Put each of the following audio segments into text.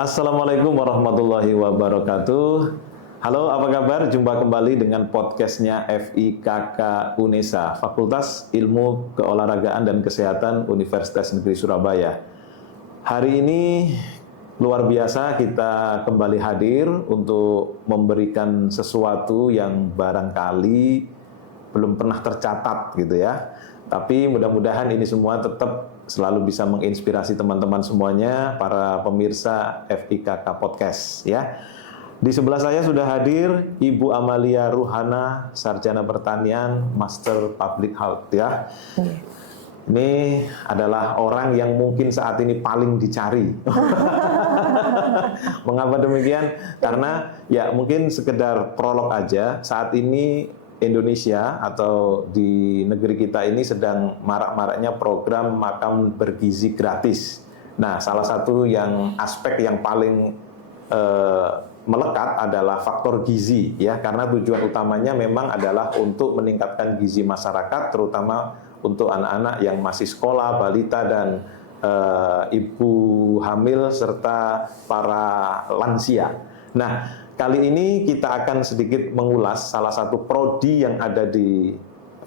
Assalamualaikum warahmatullahi wabarakatuh. Halo, apa kabar? Jumpa kembali dengan podcastnya FIKK UNESA, Fakultas Ilmu Keolahragaan dan Kesehatan Universitas Negeri Surabaya. Hari ini luar biasa, kita kembali hadir untuk memberikan sesuatu yang barangkali belum pernah tercatat gitu ya. Tapi mudah-mudahan ini semua tetap selalu bisa menginspirasi teman-teman semuanya, para pemirsa FIKK Podcast ya. Di sebelah saya sudah hadir Ibu Amalia Ruhana, Sarjana Pertanian, Master Public Health ya. Ini adalah orang yang mungkin saat ini paling dicari. Mengapa demikian? Karena ya mungkin sekedar prolog aja, saat ini Indonesia atau di negeri kita ini sedang marak-maraknya program makan bergizi gratis. Nah, salah satu aspek yang paling melekat adalah faktor gizi ya, karena tujuan utamanya memang adalah untuk meningkatkan gizi masyarakat, terutama untuk anak-anak yang masih sekolah, balita dan ibu hamil serta para lansia. Nah, kali ini kita akan sedikit mengulas salah satu prodi yang ada di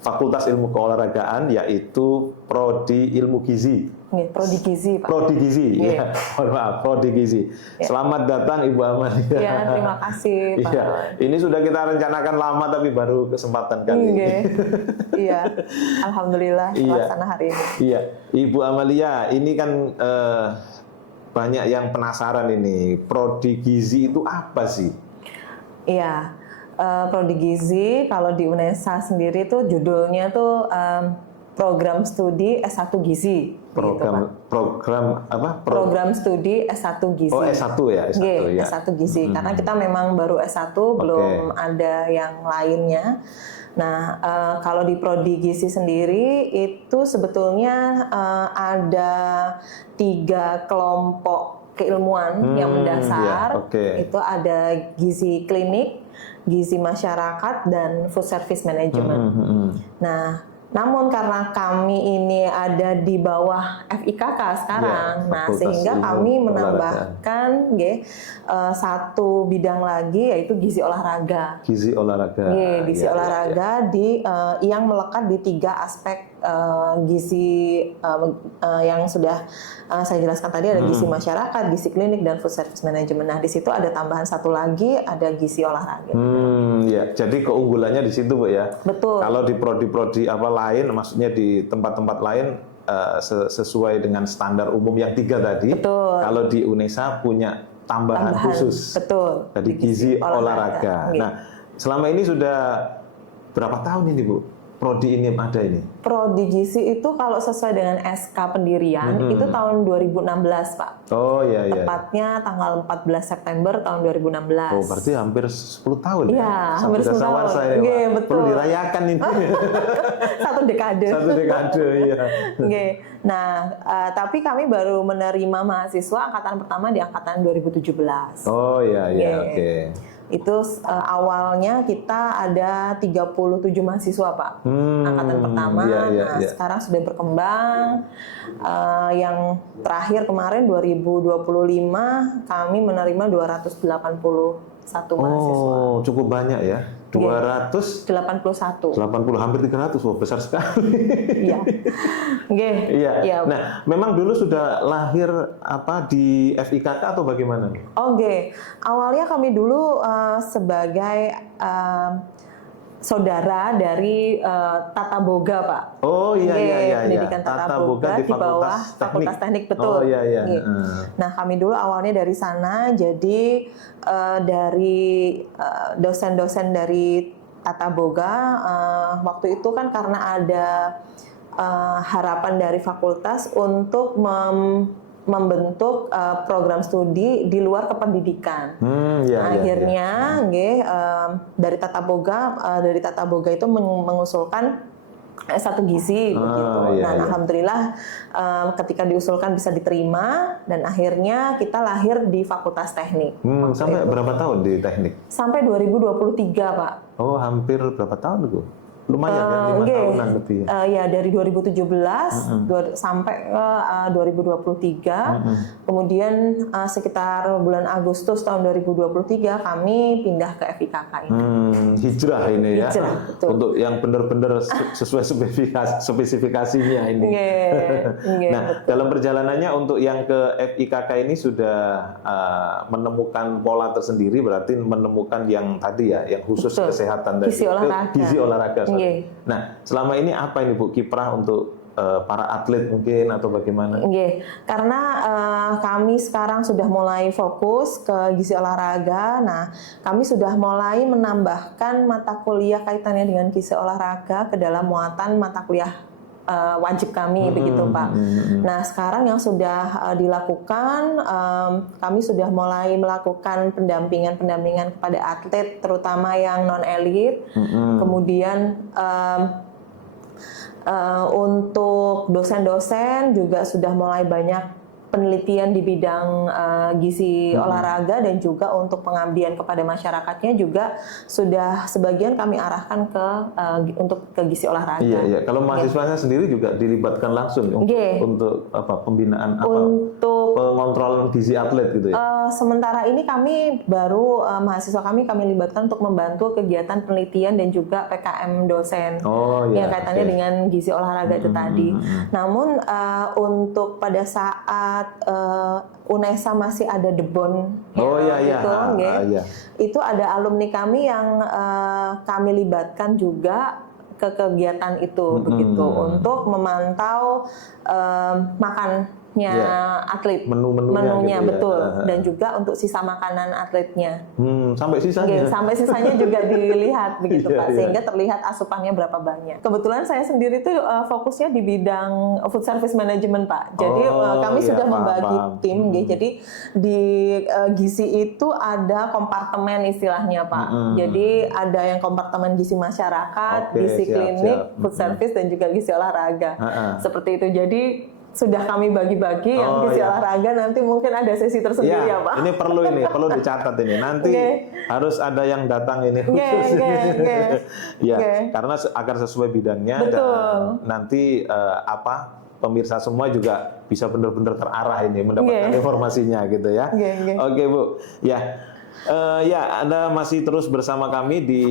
Fakultas Ilmu Keolahragaan, yaitu Prodi Ilmu Gizi. Prodi Gizi, Pak. Prodi Gizi, ya. Mohon maaf, Prodi Gizi. Ya. Selamat datang Ibu Amalia. Ya, terima kasih, Pak. Ya. Ini sudah kita rencanakan lama, tapi baru kesempatan kali ini. Iya, alhamdulillah terlaksana hari ini. Iya, Ibu Amalia, ini kan banyak yang penasaran ini, Prodi Gizi itu apa sih? Iya, Prodi Gizi kalau di UNESA sendiri tuh judulnya tuh Program Studi S1 Gizi. Program studi S1 Gizi. Oh, S1 ya, S1 ya. S1 Gizi. Karena kita memang baru S1, belum ada yang lainnya. Nah, kalau di Prodi Gizi sendiri itu sebetulnya ada 3 kelompok keilmuan yang mendasar. Itu ada gizi klinik, gizi masyarakat, dan food service management. Nah, namun karena kami ini ada di bawah FIKK sekarang, sehingga kami menambahkan satu bidang lagi, yaitu gizi olahraga. Gizi olahraga. Gizi olahraga yang melekat di 3 aspek gizi yang sudah saya jelaskan tadi, ada gizi masyarakat, gizi klinik, dan food service management. Nah, di situ ada tambahan satu lagi, ada gizi olahraga. Ya, jadi keunggulannya di situ, Bu ya. Betul. Kalau di prodi-prodi lain, maksudnya di tempat-tempat lain sesuai dengan standar umum yang 3 tadi. Betul. Kalau di UNESA punya tambahan khusus. Betul. Jadi gizi olahraga. Nah, selama ini sudah berapa tahun ini, Bu? Prodi ini ada ini? Prodi Gizi itu kalau sesuai dengan SK pendirian itu tahun 2016, Pak. Oh iya. Tepatnya tanggal 14 September tahun 2016. Oh, berarti hampir 10 tahun ya? Iya, hampir 10 tahun. Betul. Perlu dirayakan ini. Satu dekade. Satu dekade, iya. Nah, tapi kami baru menerima mahasiswa angkatan pertama di angkatan 2017. Oh iya, oke. Itu awalnya kita ada 37 mahasiswa, Pak, angkatan pertama. Sekarang sudah berkembang. Yang terakhir kemarin 2025 kami menerima 281 mahasiswa. Oh, cukup banyak ya. 281. 80, hampir 300, besar sekali. Iya. Nah, memang dulu sudah lahir di FIKK atau bagaimana? Awalnya kami dulu sebagai saudara dari Tata Boga, Pak. Oh iya. Pendidikan Tata Boga di bawah Fakultas Teknik, betul. Oh iya. Nah, kami dulu awalnya dari sana, jadi dari dosen-dosen dari Tata Boga waktu itu kan karena ada harapan dari fakultas untuk membentuk program studi di luar kependidikan. Akhirnya dari Tata Boga itu mengusulkan S1 Gizi begitu. Alhamdulillah ketika diusulkan bisa diterima, dan akhirnya kita lahir di Fakultas Teknik. Sampai berapa tahun di teknik? Sampai 2023, Pak. Oh, hampir berapa tahun itu? lumayan kan 5 tahunan lebih. Ya dari 2017 sampai ke 2023. Kemudian sekitar bulan Agustus tahun 2023 kami pindah ke FIKK ini. Hijrah ini ya. Hijrah, betul. Untuk yang benar-benar sesuai spesifikasinya ini. Nah, betul. dalam perjalanannya untuk yang ke FIKK ini sudah menemukan pola tersendiri, berarti menemukan yang tadi ya, yang khusus kesehatan tadi. Gizi olahraga. Nah, selama ini apa ini Bu kiprah untuk para atlet mungkin atau bagaimana? Karena kami sekarang sudah mulai fokus ke gizi olahraga. Nah, kami sudah mulai menambahkan mata kuliah kaitannya dengan gizi olahraga ke dalam muatan mata kuliah wajib kami, begitu Pak. Nah, sekarang yang sudah dilakukan, kami sudah mulai melakukan pendampingan kepada atlet, terutama yang non-elit. Kemudian untuk dosen-dosen juga sudah mulai banyak penelitian di bidang gizi olahraga, dan juga untuk pengabdian kepada masyarakatnya juga sudah sebagian kami arahkan untuk ke gizi olahraga. Iya. Kalau mahasiswanya sendiri juga dilibatkan langsung untuk apa pembinaan untuk pengontrolan gizi atlet gitu ya. Sementara ini kami baru mahasiswa kami libatkan untuk membantu kegiatan penelitian dan juga PKM dosen yang kaitannya dengan gizi olahraga itu tadi. Namun untuk pada saat UNESA masih ada debon itu ada alumni kami yang kami libatkan juga ke kegiatan itu begitu, untuk memantau makannya atlet, menunya gitu, betul dan juga untuk sisa makanan atletnya sampai sisanya juga dilihat begitu Pak, sehingga terlihat asupannya berapa banyak. Kebetulan saya sendiri tuh fokusnya di bidang food service management Pak, jadi kami sudah membagi tim jadi di gizi itu ada kompartemen istilahnya Pak. Jadi ada yang kompartemen gizi masyarakat, gizi klinik, food service dan juga gizi olahraga seperti itu. Jadi sudah kami bagi-bagi yang gizi olahraga, nanti mungkin ada sesi tersendiri ya Pak. Ini perlu dicatat ini. Nanti harus ada yang datang ini khusus. Karena agar sesuai bidangnya. Dan nanti pemirsa semua juga bisa benar-benar terarah ini mendapatkan informasinya gitu ya. Oke Bu. Anda masih terus bersama kami di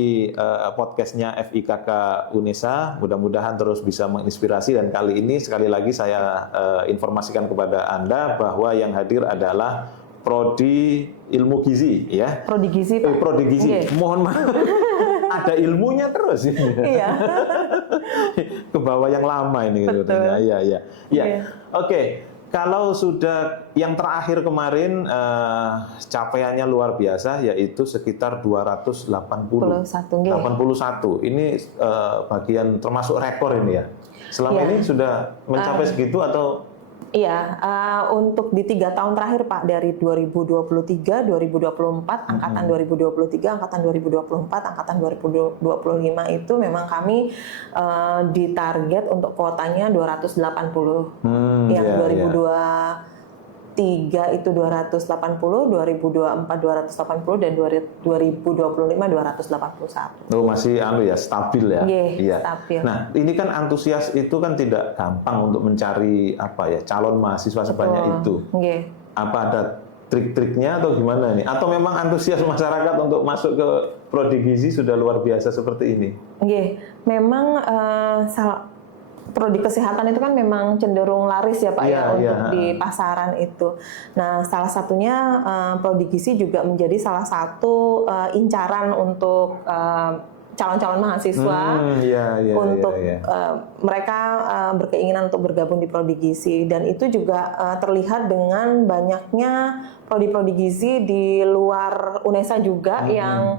podcastnya FIKK UNESA. Mudah-mudahan terus bisa menginspirasi, dan kali ini sekali lagi saya informasikan kepada Anda bahwa yang hadir adalah Prodi Ilmu Gizi ya. Prodi Gizi Pak. Prodi Gizi. Mohon maaf. Ada ilmunya terus ini. Ke bawah yang lama ini gitu. Oke. Kalau sudah yang terakhir kemarin capaiannya luar biasa, yaitu sekitar 281. Ini bagian termasuk rekor ini ya. Selama ini sudah mencapai segitu atau? Iya, untuk di 3 tahun terakhir Pak, dari 2023, 2024, angkatan 2023, angkatan 2024, angkatan 2025 itu memang kami ditarget untuk kuotanya 280. Yang 2023 itu 280, 2024 280, dan 2025 281. Masih stabil ya. Stabil. Nah, ini kan antusias itu kan tidak gampang untuk mencari calon mahasiswa sebanyak itu. Apa ada trik-triknya atau gimana nih? Atau memang antusias masyarakat untuk masuk ke Prodi Gizi sudah luar biasa seperti ini? Memang prodi kesehatan itu kan memang cenderung laris ya Pak untuk di pasaran itu. Nah, salah satunya prodi gizi juga menjadi salah satu incaran untuk calon-calon mahasiswa mereka berkeinginan untuk bergabung di prodi gizi, dan itu juga terlihat dengan banyaknya prodi-prodi gizi di luar UNESA juga yang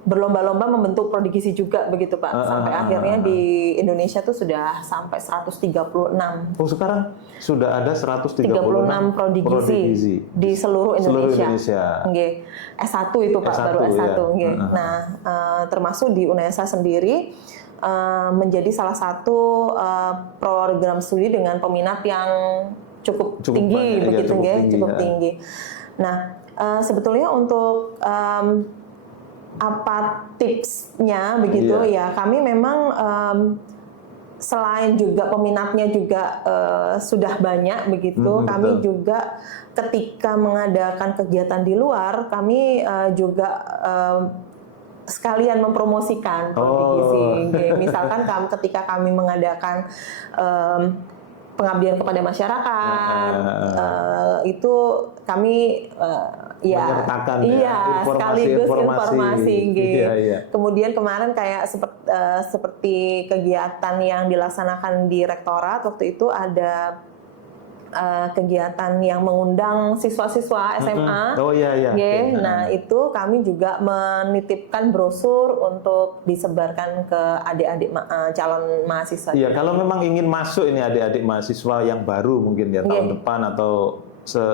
berlomba-lomba membentuk prodi gizi juga begitu Pak, sampai akhirnya di Indonesia tuh sudah sampai 136. Sekarang sudah ada 136 prodi gizi di seluruh Indonesia. S1 itu Pak, baru S1. Nah, termasuk di UNESA sendiri menjadi salah satu program studi dengan peminat yang cukup tinggi begitu cukup tinggi. Nah, sebetulnya untuk apa tipsnya begitu ya? Kami memang selain juga peminatnya juga sudah banyak begitu, kami juga ketika mengadakan kegiatan di luar, kami juga sekalian mempromosikan Prodigizi. Misalkan ketika kami mengadakan pengabdian kepada masyarakat, itu kami menyertakan sekaligus informasi. Iya. Kemudian kemarin kayak seperti kegiatan yang dilaksanakan di rektorat, waktu itu ada kegiatan yang mengundang siswa-siswa SMA. Nah, itu kami juga menitipkan brosur untuk disebarkan ke adik-adik calon mahasiswa. Iya, kalau memang ingin masuk ini adik-adik mahasiswa yang baru mungkin ya tahun depan atau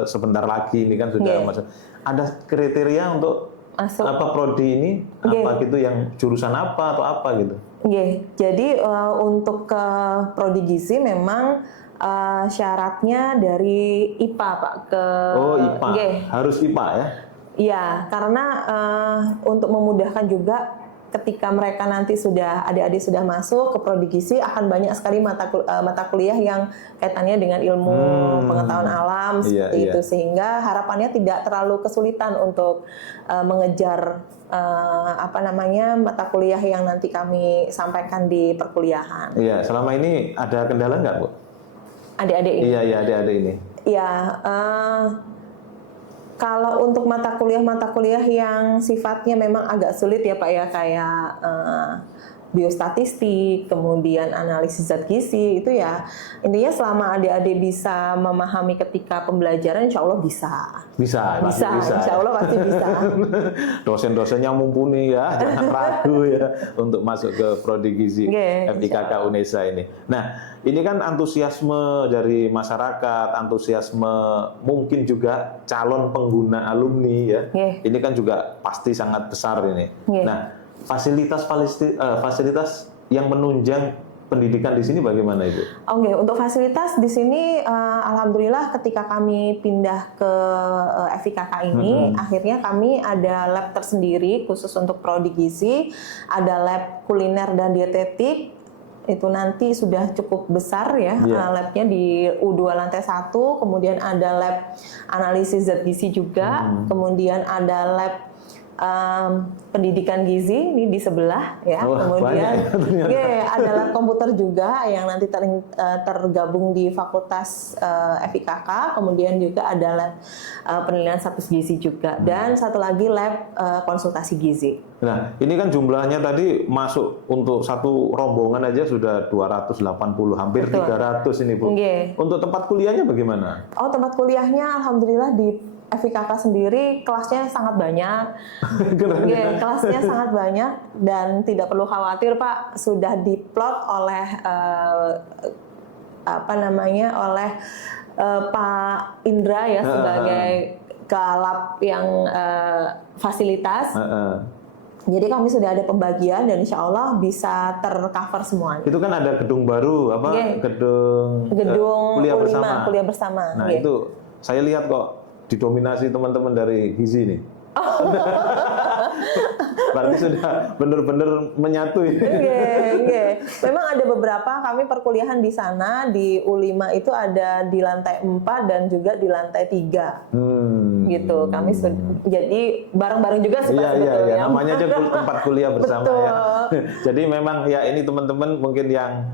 sebentar lagi ini kan sudah masuk. Ada kriteria untuk masuk apa prodi ini apa gitu, yang jurusan apa atau apa gitu? Jadi untuk ke prodi gizi memang syaratnya dari IPA Pak IPA. Harus IPA ya? Iya, karena untuk memudahkan juga ketika mereka nanti adik-adik sudah masuk ke prodi gizi, akan banyak sekali mata kuliah yang kaitannya dengan ilmu pengetahuan alam seperti itu, sehingga harapannya tidak terlalu kesulitan untuk mengejar mata kuliah yang nanti kami sampaikan di perkuliahan. Iya, selama ini ada kendala nggak, Bu? Adik-adik ini? Iya, adik-adik ini. Iya, kalau untuk mata kuliah yang sifatnya memang agak sulit ya Pak ya, kayak biostatistik, kemudian analisis zat gizi, itu ya intinya selama adik-adik bisa memahami ketika pembelajaran, insya Allah bisa. Bisa, insya Allah pasti bisa. Dosen-dosennya mumpuni ya, jangan ragu ya untuk masuk ke prodi gizi FIKK UNESA ini. Nah, ini kan antusiasme dari masyarakat, antusiasme mungkin juga calon pengguna alumni ya. Ini kan juga pasti sangat besar ini. Nah, fasilitas yang menunjang pendidikan di sini bagaimana Ibu? Untuk fasilitas di sini alhamdulillah ketika kami pindah ke FIKK ini, akhirnya kami ada lab tersendiri khusus untuk prodi gizi, ada lab kuliner dan dietetik. Itu nanti sudah cukup besar ya, labnya di U2 lantai 1, kemudian ada lab analisis zat gizi juga, kemudian ada lab pendidikan gizi ini di sebelah ya, kemudian ada lab komputer juga yang nanti tergabung di Fakultas FIKK, kemudian juga ada lab penilaian status gizi juga, dan satu lagi lab konsultasi gizi. Nah, ini kan jumlahnya tadi masuk untuk satu rombongan aja sudah 280, hampir 300 ini Bu. Untuk tempat kuliahnya bagaimana? Tempat kuliahnya alhamdulillah di FIKK sendiri kelasnya sangat banyak. Kelasnya sangat banyak dan tidak perlu khawatir Pak, sudah diplot oleh oleh Pak Indra ya sebagai kalap yang fasilitas. Jadi kami sudah ada pembagian dan insya Allah bisa tercover semuanya. Itu kan ada gedung baru, gedung kuliah bersama. Nah itu saya lihat kok didominasi teman-teman dari gizi nih. Berarti sudah benar-benar menyatu ya. Memang ada beberapa kami perkuliahan di sana, di U5 itu ada di lantai 4 dan juga di lantai 3. Gitu. Kami jadi bareng-bareng juga sebetulnya. Iya, namanya aja tempat kuliah bersama ya. Jadi memang ya ini teman-teman mungkin yang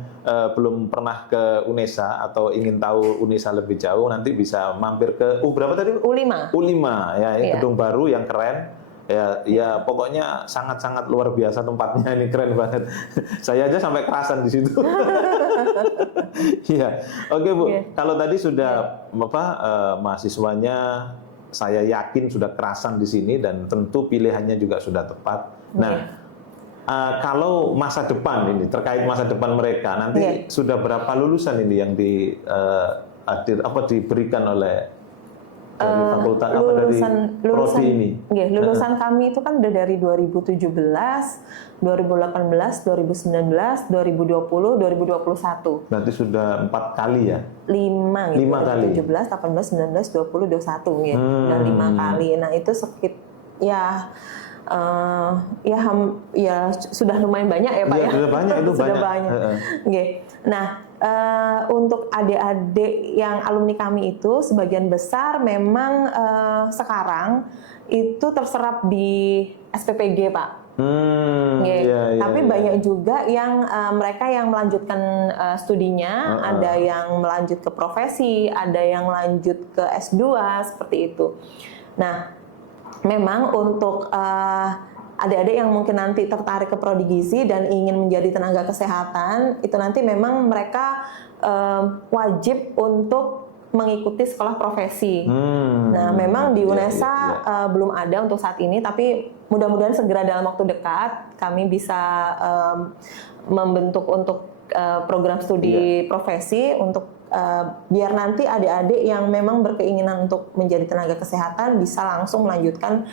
belum pernah ke UNESA atau ingin tahu UNESA lebih jauh, nanti bisa mampir ke berapa tadi? U5. U5 ya, ini gedung baru yang keren. Ya pokoknya sangat-sangat luar biasa tempatnya, ini keren banget. Saya aja sampai kerasan di situ. Iya. Oke Bu, kalau tadi sudah mahasiswanya saya yakin sudah kerasan di sini dan tentu pilihannya juga sudah tepat. Nah, kalau masa depan ini terkait masa depan mereka nanti sudah berapa lulusan ini yang diberikan oleh dari fakultas dari prodi ini? Lulusan kami itu kan udah dari 2017, 2018, 2019, 2020, 2021. Berarti sudah 4 kali ya? 5 gitu. 5 kali. 17, 18, 19, 20, 21 ya. Udah 5 kali. Nah, itu ya sudah lumayan banyak ya Pak ya. Sudah banyak itu Sudah banyak. banyak. Oke. Nah, untuk adik-adik yang alumni kami itu sebagian besar memang sekarang itu terserap di SPPG Pak. Tapi banyak juga yang mereka yang melanjutkan studinya, ada yang melanjut ke profesi, ada yang lanjut ke S2 seperti itu. Nah, memang untuk adik-adik yang mungkin nanti tertarik ke prodi gizi dan ingin menjadi tenaga kesehatan, itu nanti memang mereka wajib untuk mengikuti sekolah profesi. Nah, memang di UNESA belum ada untuk saat ini, tapi mudah-mudahan segera dalam waktu dekat kami bisa membentuk untuk program studi profesi untuk biar nanti adik-adik yang memang berkeinginan untuk menjadi tenaga kesehatan bisa langsung melanjutkan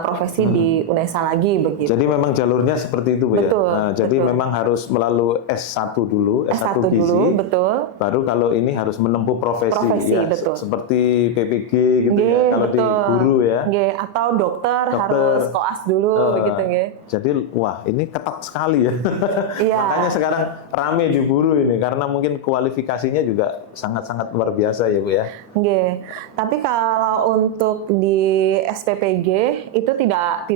profesi di UNESA lagi begitu. Jadi memang jalurnya seperti itu, Bu, betul, ya. Nah, jadi memang harus melalui S1 dulu, S1 gizi. Dulu, betul. Baru kalau ini harus menempuh profesi ya, betul. Seperti PPG gitu ya, kalau di guru ya. Atau dokter harus koas dulu begitu nggih. Jadi wah, ini ketat sekali ya. Makanya sekarang rame di guru ini karena mungkin kualifikasinya juga sangat-sangat luar biasa ya Bu ya. Nggih. Tapi kalau untuk di SPPG itu tidak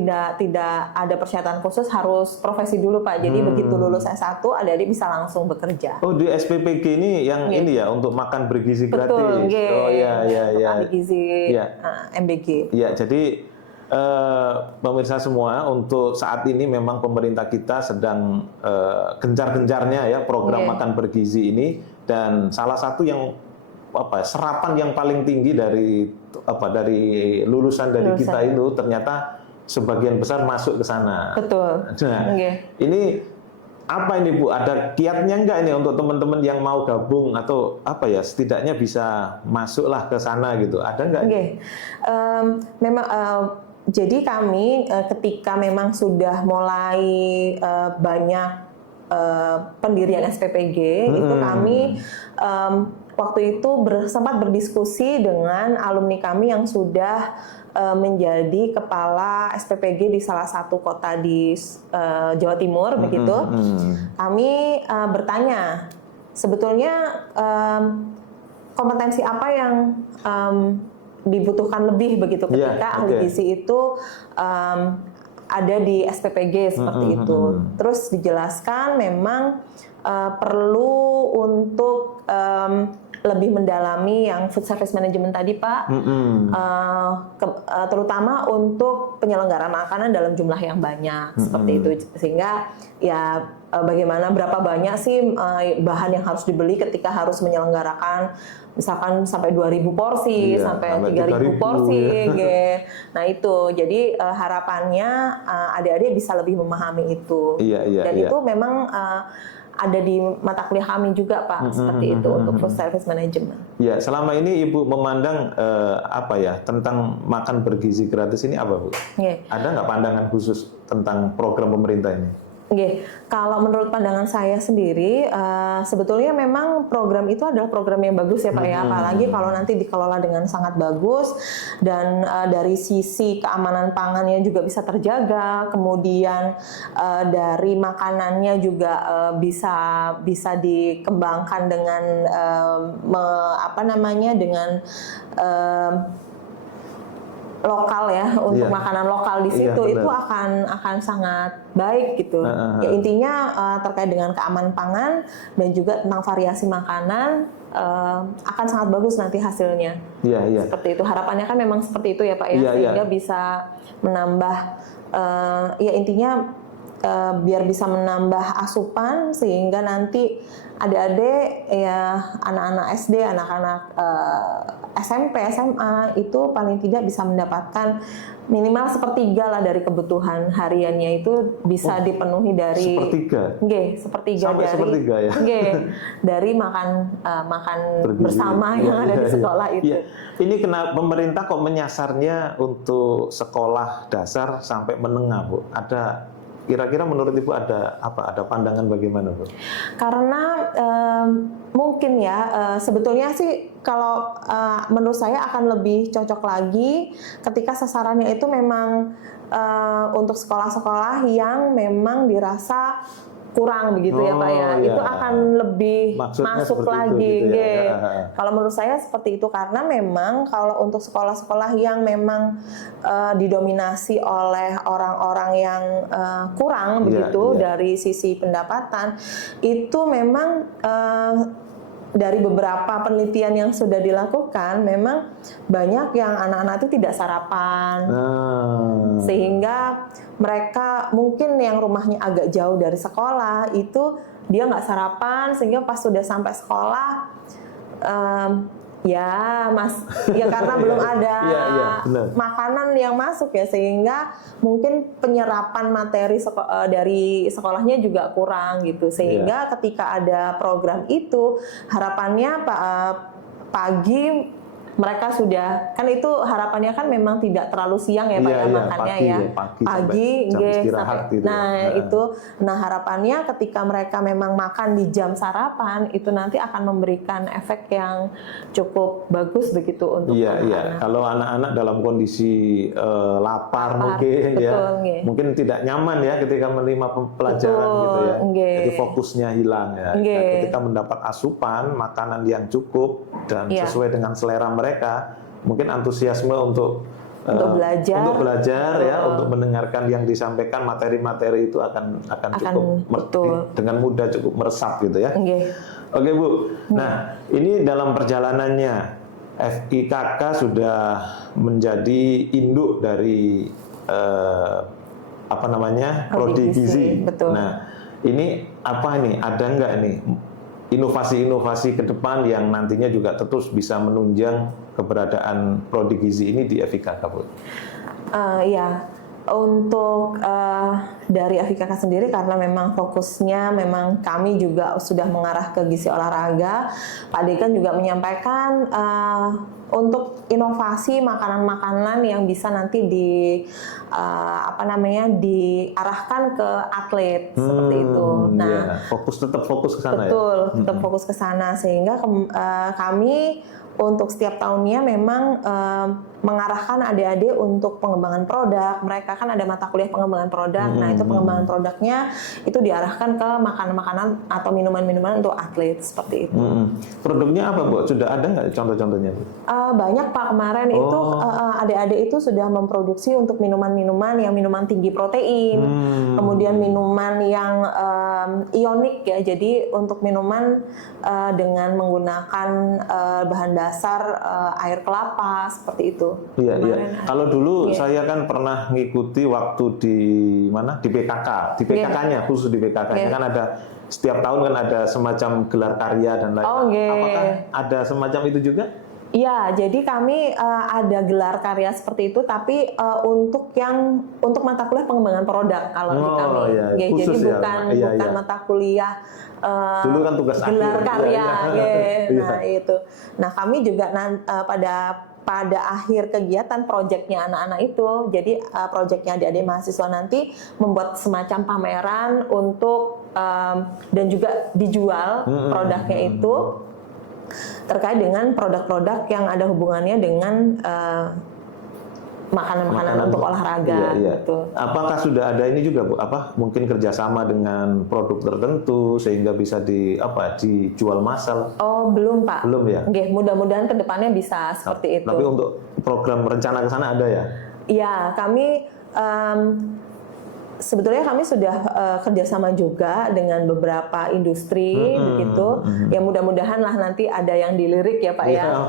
ada persyaratan khusus, harus profesi dulu Pak. Jadi begitu lulus S1 adik-adik bisa langsung bekerja. Oh, di SPPG ini yang ini ya untuk makan bergizi gratis. Betul, Oh ya. Ahli gizi MBG. Iya, jadi pemirsa semua, untuk saat ini memang pemerintah kita sedang gencar-gencarnya ya program makan bergizi ini, dan salah satu yang serapan yang paling tinggi dari lulusan dari kita itu ternyata sebagian besar masuk ke sana. Betul. Nah, ini apa ini Bu? Ada kiatnya enggak ini untuk teman-teman yang mau gabung atau setidaknya bisa masuklah ke sana gitu? Ada enggak? Memang jadi kami ketika memang sudah mulai banyak pendirian SPPG itu kami waktu itu sempat berdiskusi dengan alumni kami yang sudah menjadi kepala SPPG di salah satu kota di Jawa Timur begitu. Kami bertanya sebetulnya kompetensi apa yang dibutuhkan lebih begitu ketika ahli gizi itu ada di SPPG seperti itu. Terus dijelaskan memang perlu untuk lebih mendalami yang food service management tadi Pak, terutama untuk penyelenggara makanan dalam jumlah yang banyak seperti itu, sehingga ya bagaimana berapa banyak sih bahan yang harus dibeli ketika harus menyelenggarakan misalkan sampai 2.000 porsi, sampai 3.000 porsi, Nah itu, jadi harapannya adik-adik bisa lebih memahami itu, dan itu memang ada di mata kuliah kami juga Pak, seperti itu untuk food service management. Ya, selama ini Ibu memandang tentang makan bergizi gratis ini apa Bu? Ada nggak pandangan khusus tentang program pemerintah ini? Kalau menurut pandangan saya sendiri, sebetulnya memang program itu adalah program yang bagus ya Pak ya, apalagi kalau nanti dikelola dengan sangat bagus dan dari sisi keamanan pangannya juga bisa terjaga, kemudian dari makanannya juga bisa dikembangkan dengan dengan lokal ya, untuk makanan lokal di situ itu akan sangat baik gitu. Ya, intinya terkait dengan keamanan pangan dan juga tentang variasi makanan akan sangat bagus nanti hasilnya. Seperti itu, harapannya kan memang seperti itu ya Pak ya, sehingga bisa menambah intinya biar bisa menambah asupan sehingga nanti adik-adik ya, anak-anak SD, anak-anak SMP, SMA itu paling tidak bisa mendapatkan minimal sepertiga lah dari kebutuhan hariannya itu bisa dipenuhi dari sepertiga sampai dari sepertiga ya. Dari makan bersama yang ada di sekolah itu. Ini kenapa pemerintah kok menyasarnya untuk sekolah dasar sampai menengah Bu? Ada kira-kira menurut Ibu ada apa? Ada pandangan bagaimana, Bu? Karena mungkin ya sebetulnya sih kalau menurut saya akan lebih cocok lagi ketika sasarannya itu memang untuk sekolah-sekolah yang memang dirasa kurang begitu ya Pak ya. Iya. Itu akan lebih Maksudnya masuk seperti itu lagi. gitu ya. Kalau menurut saya seperti itu, karena memang kalau untuk sekolah-sekolah yang memang didominasi oleh orang-orang yang kurang begitu dari sisi pendapatan, itu memang dari beberapa penelitian yang sudah dilakukan, memang banyak yang anak-anak itu tidak sarapan, sehingga mereka mungkin yang rumahnya agak jauh dari sekolah itu dia nggak sarapan, sehingga pas sudah sampai sekolah ya karena belum ada makanan yang masuk ya, sehingga mungkin penyerapan materi dari sekolahnya juga kurang gitu, sehingga ketika ada program itu harapannya pagi mereka sudah, kan itu harapannya kan memang tidak terlalu siang ya Pak ya makannya ya. Pagi sampai gitu. Nah harapannya ketika mereka memang makan di jam sarapan itu nanti akan memberikan efek yang cukup bagus begitu untuk anak-anak. Kalau anak-anak dalam kondisi lapar mungkin mungkin tidak nyaman ya ketika menerima pelajaran gitu ya. Jadi fokusnya hilang ya. Nah, ketika mendapat asupan makanan yang cukup dan sesuai dengan selera mereka, mungkin antusiasme untuk belajar ya, untuk mendengarkan yang disampaikan, materi-materi itu akan cukup dengan mudah cukup meresap gitu ya. Oke Bu. Nah, ini dalam perjalanannya FIKK sudah menjadi induk dari Prodi Gizi. Nah, ini apa nih? Ada nggak nih inovasi-inovasi ke depan yang nantinya juga terus bisa menunjang keberadaan Prodi Gizi ini di FIKK, Bu? Untuk dari FIKK sendiri, karena memang fokusnya memang kami juga sudah mengarah ke gizi olahraga, Pak Dekan juga menyampaikan untuk inovasi makanan-makanan yang bisa nanti diarahkan ke atlet seperti itu. Nah, tetap fokus ke sana. Betul, tetap fokus ke sana, sehingga kami untuk setiap tahunnya memang mengarahkan adik-adik untuk pengembangan produk. Mereka kan ada mata kuliah pengembangan produk. Nah, itu pengembangan produknya itu diarahkan ke makanan-makanan atau minuman-minuman untuk atlet seperti itu. Produknya apa, Bu? Sudah ada nggak contoh-contohnya, Bu? Banyak Pak, kemarin itu adik-adik itu sudah memproduksi untuk minuman-minuman yang minuman tinggi protein, kemudian minuman yang ionik ya. Jadi untuk minuman dengan menggunakan bahan dasar air kelapa seperti itu. Iya. Kalau dulu saya kan pernah ngikuti waktu di mana? Di PKK. Di PKK-nya, khusus di PKK-nya kan ada setiap tahun kan ada semacam gelar karya dan lain-lain. Apakah ada semacam itu juga? Iya, jadi kami ada gelar karya seperti itu, tapi untuk mata kuliah pengembangan produk kalau di kami. Jadi bukan mata kuliah dulu kan tugas gelar akhir. Karya. Nah itu. Nah kami juga pada akhir kegiatan proyeknya anak-anak itu, jadi proyeknya adik-adik mahasiswa nanti membuat semacam pameran untuk dan juga dijual produknya itu terkait dengan produk-produk yang ada hubungannya dengan makanan-makanan untuk olahraga. Gitu. Apakah sudah ada ini juga, Bu? Mungkin kerjasama dengan produk tertentu sehingga bisa dijual massal? Oh, belum Pak. Belum ya? Mudah-mudahan kedepannya bisa seperti itu. Tapi untuk program rencana ke sana ada ya? Iya, kami sebetulnya kami sudah kerjasama juga dengan beberapa industri begitu. Ya mudah-mudahan lah nanti ada yang dilirik ya Pak ya.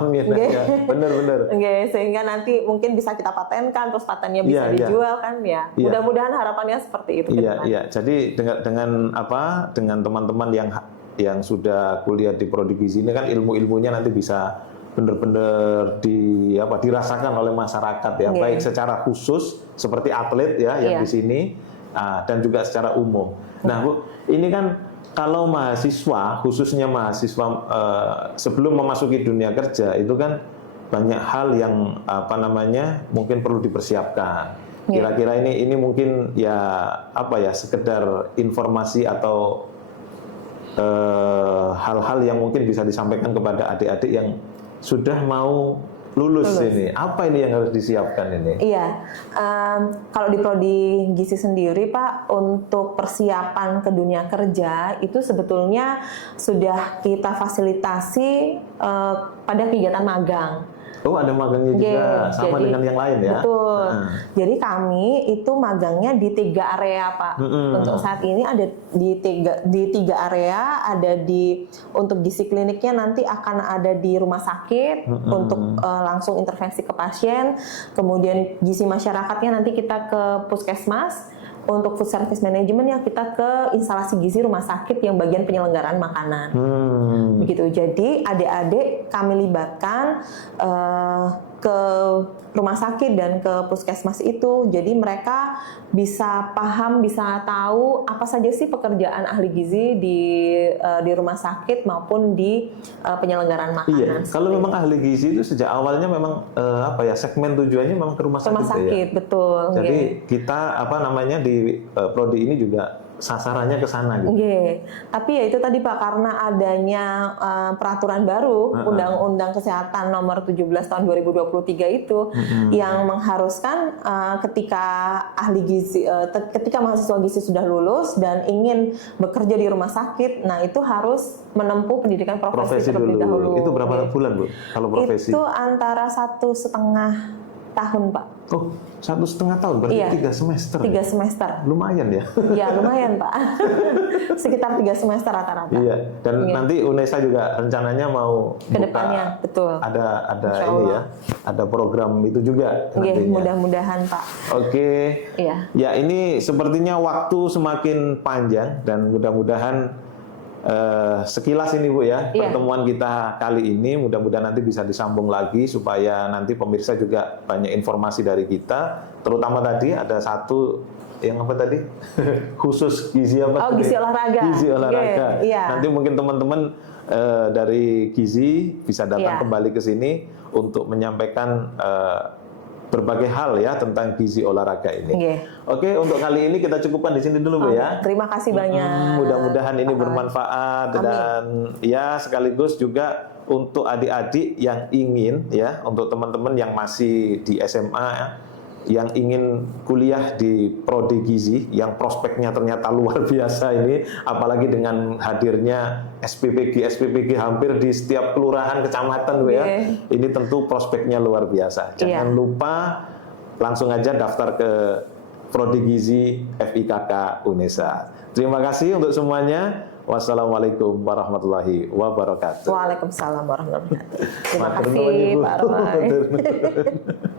Benar-benar. Sehingga nanti mungkin bisa kita patenkan, terus patennya bisa dijual kan ya. Mudah-mudahan harapannya seperti itu. Iya. Jadi dengan teman-teman yang sudah kuliah di Prodi Gizi ini kan ilmu-ilmunya nanti bisa benar-benar dirasakan oleh masyarakat ya, baik secara khusus seperti atlet ya yang di sini. Dan juga secara umum. Nah, Bu, ini kan kalau mahasiswa, khususnya mahasiswa sebelum memasuki dunia kerja itu kan banyak hal yang mungkin perlu dipersiapkan. Kira-kira ini mungkin ya apa ya, sekedar informasi atau hal-hal yang mungkin bisa disampaikan kepada adik-adik yang sudah mau lulus ini. Apa ini yang harus disiapkan ini? Iya, kalau di Prodi Gizi sendiri Pak, untuk persiapan ke dunia kerja itu sebetulnya sudah kita fasilitasi pada kegiatan magang. Oh, ada magangnya juga, sama dengan yang lain ya? Betul. Jadi kami itu magangnya di 3 area Pak. Untuk saat ini ada di tiga area, ada untuk gizi kliniknya nanti akan ada di rumah sakit untuk langsung intervensi ke pasien. Kemudian gizi masyarakatnya nanti kita ke puskesmas. Untuk food service management yang kita ke instalasi gizi rumah sakit yang bagian penyelenggaraan makanan. Begitu. Jadi adik-adik kami libatkan ke rumah sakit dan ke puskesmas itu. Jadi mereka bisa paham, bisa tahu apa saja sih pekerjaan ahli gizi di rumah sakit maupun di penyelenggaraan makanan. Iya. Kalau memang ahli gizi itu sejak awalnya memang segmen tujuannya memang ke rumah sakit. Rumah sakit, ya? Betul. Jadi kita di prodi ini juga sasarannya ke sana gitu. Tapi ya itu tadi Pak, karena adanya peraturan baru Undang-Undang Kesehatan Nomor 17 Tahun 2023 itu yang mengharuskan ketika ahli gizi, ketika mahasiswa gizi sudah lulus dan ingin bekerja di rumah sakit, nah itu harus menempuh pendidikan profesi terlebih dahulu. Itu berapa bulan Bu kalau profesi? Itu antara 1,5 tahun Pak. Oh, 1,5 tahun, berarti 3 semester. 3 semester. Lumayan ya? Ya lumayan Pak. Sekitar 3 semester rata-rata. Iya. Dan nanti UNESA juga rencananya mau kedepannya, betul. Ada ini ya, ada program itu juga. Mudah-mudahan Pak. Oke. Iya. Ya ini sepertinya waktu semakin panjang dan mudah-mudahan sekilas ini Bu ya, pertemuan kita kali ini mudah-mudahan nanti bisa disambung lagi supaya nanti pemirsa juga banyak informasi dari kita, terutama tadi ada satu yang apa tadi khusus gizi apa? Gizi olahraga. Gizi olahraga. Iya. Nanti mungkin teman-teman dari gizi bisa datang kembali ke sini untuk menyampaikan berbagai hal ya tentang gizi olahraga ini. Oke, untuk kali ini kita cukupkan di sini dulu Bu ya. Terima kasih banyak. Mudah-mudahan ini bermanfaat. Dan ya sekaligus juga untuk adik-adik yang ingin ya, untuk teman-teman yang masih di SMA ya, yang ingin kuliah di prodi gizi yang prospeknya ternyata luar biasa ini, apalagi dengan hadirnya SPPG hampir di setiap kelurahan kecamatan Bu ya. Ini tentu prospeknya luar biasa. Jangan lupa langsung aja daftar ke prodi gizi FIKK UNESA. Terima kasih untuk semuanya. Wassalamualaikum warahmatullahi wabarakatuh. Waalaikumsalam warahmatullahi wabarakatuh. Terima kasih Pak Roy.